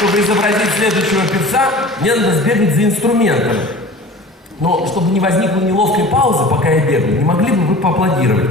чтобы изобразить следующего певца, мне надо сбегать за инструментом. Но чтобы не возникло неловкой паузы, пока я бегаю, не могли бы вы поаплодировать?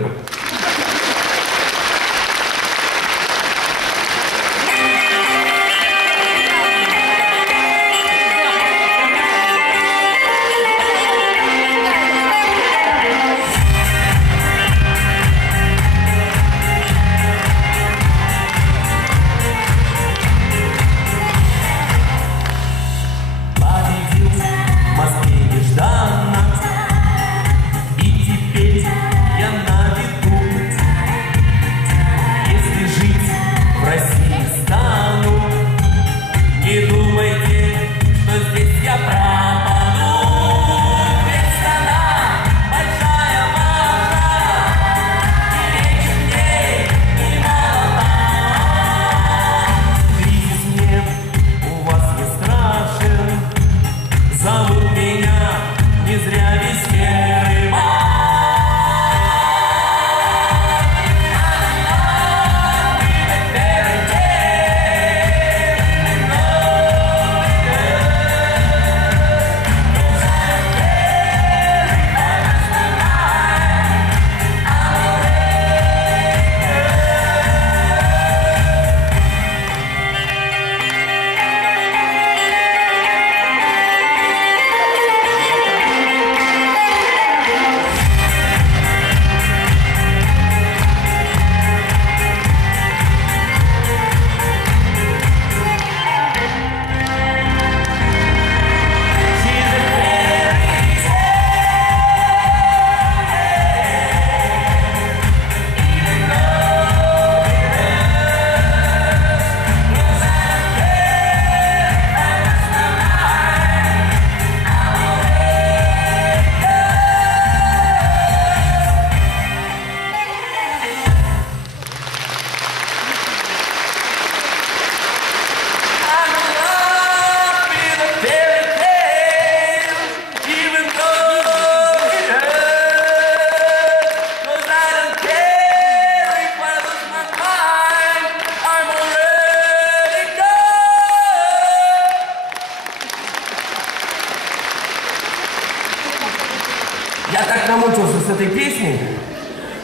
Я так намучился с этой песней,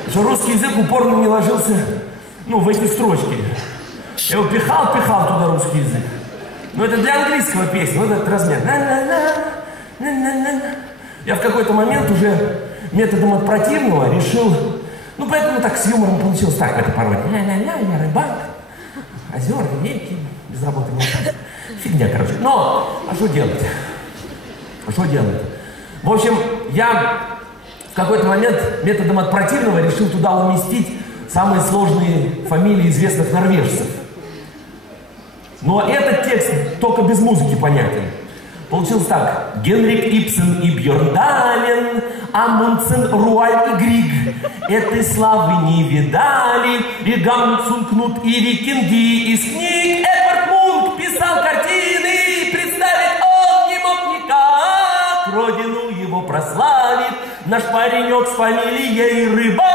что русский язык упорно не ложился, ну, в эти строчки. Я его пихал, пихал туда русский язык. Но это для английского песни, вот этот размер. Я в какой-то момент уже методом от противного решил, ну, поэтому так с юмором получилось так этой пародии. На-на-на, я рыбак, озера, реки, без работы не. Фигня, короче. Но, а что делать? А что делать? В общем, я в какой-то момент методом от противного решил туда уместить самые сложные фамилии известных норвежцев. Но этот текст только без музыки понятен. Получилось так. Генрик Ипсен и Бьерндален, Амундсен, Руаль и Григ. Этой славы не видали. И Гамсун, Кнут и Викинги из книг. Наш паренек с фамилией Рыбак.